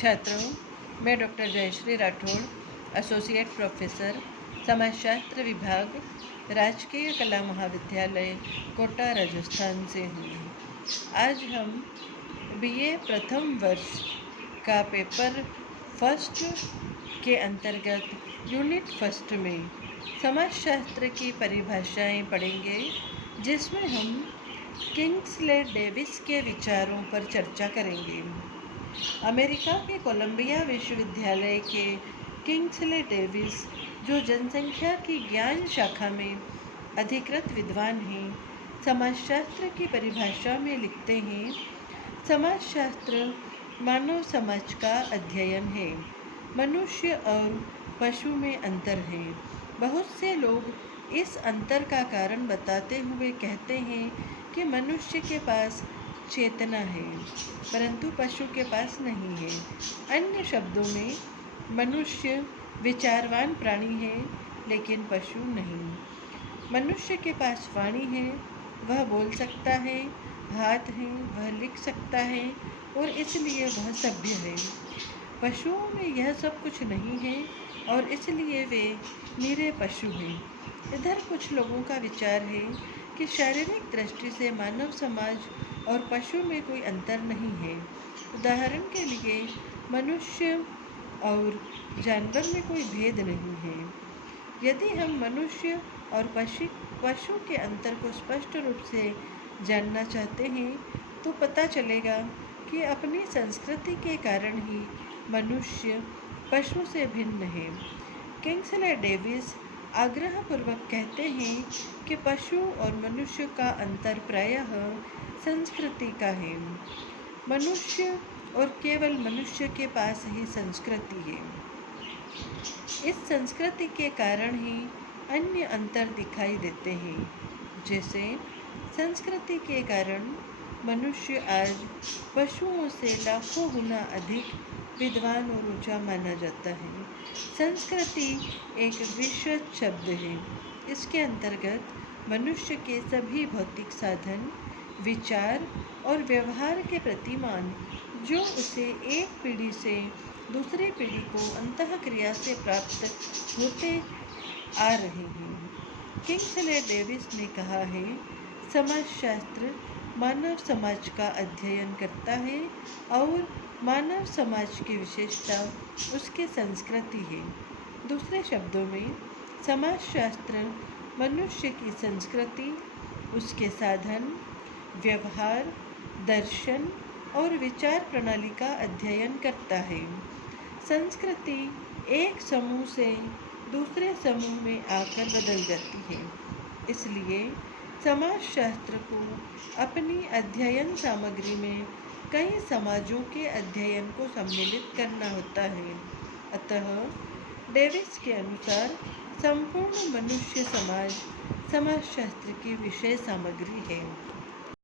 छात्रों, मैं doctor Jayshree Rathore, associate professor समाजशास्त्र विभाग, राजकीय कला महाविद्यालय कोटा, राजस्थान से हूँ। आज हम बीए प्रथम वर्ष का पेपर फर्स्ट के अंतर्गत यूनिट फर्स्ट में समाजशास्त्र की परिभाषाएं पढ़ेंगे, जिसमें हम किंग्सले डेविस के विचारों पर चर्चा करेंगे। अमेरिका के कोलंबिया विश्वविद्यालय के किंग्सले डेविस, जो जनसंख्या की ज्ञान शाखा में अधिकृत विद्वान हैं, समाजशास्त्र की परिभाषा में लिखते हैं, समाजशास्त्र मानव समाज का अध्ययन है। मनुष्य और पशु में अंतर है। बहुत से लोग इस अंतर का कारण बताते हुए कहते हैं कि मनुष्य के पास चेतना है, परंतु पशु के पास नहीं है। अन्य शब्दों में, मनुष्य विचारवान प्राणी है, लेकिन पशु नहीं। मनुष्य के पास वाणी है, वह बोल सकता है, हाथ हैं, वह लिख सकता है और इसलिए वह सभ्य है। पशुओं में यह सब कुछ नहीं है और इसलिए वे निरे पशु हैं। इधर कुछ लोगों का विचार है कि शारीरिक दृष्टि से मानव समाज और पशु में कोई अंतर नहीं है। उदाहरण के लिए, मनुष्य और जानवर में कोई भेद नहीं है। यदि हम मनुष्य और पशु के अंतर को स्पष्ट रूप से जानना चाहते हैं, तो पता चलेगा कि अपनी संस्कृति के कारण ही मनुष्य पशु से भिन्न है। किंग्सले डेविस आग्रहपूर्वक कहते हैं कि पशु और मनुष्य का अंतर प्रायः संस्कृति का है। मनुष्य और केवल मनुष्य के पास ही संस्कृति है। इस संस्कृति के कारण ही अन्य अंतर दिखाई देते हैं। जैसे संस्कृति के कारण मनुष्य आज पशुओं से लाखों गुना अधिक विद्वान और ऊंचा माना जाता है। संस्कृति एक विशद शब्द है। इसके अंतर्गत मनुष्य के सभी भौतिक साधन, विचार और व्यवहार के प्रतिमान, जो उसे एक पीढ़ी से दूसरी पीढ़ी को अंतःक्रिया से प्राप्त होते आ रहे हैं। किंग्सले डेविस ने कहा है, समाजशास्त्र मानव समाज का अध्ययन करता है और मानव समाज की विशेषता उसकी संस्कृति है। दूसरे शब्दों में, समाजशास्त्र मनुष्य की संस्कृति, उसके साधन, व्यवहार, दर्शन और विचार प्रणाली का अध्ययन करता है। संस्कृति एक समूह से दूसरे समूह में आकर बदल जाती है। इसलिए समाजशास्त्र को अपनी अध्ययन सामग्री में कई समाजों के अध्ययन को सम्मिलित करना होता है। अतः डेविस के अनुसार संपूर्ण मनुष्य समाज समाजशास्त्र की विषय सामग्री है।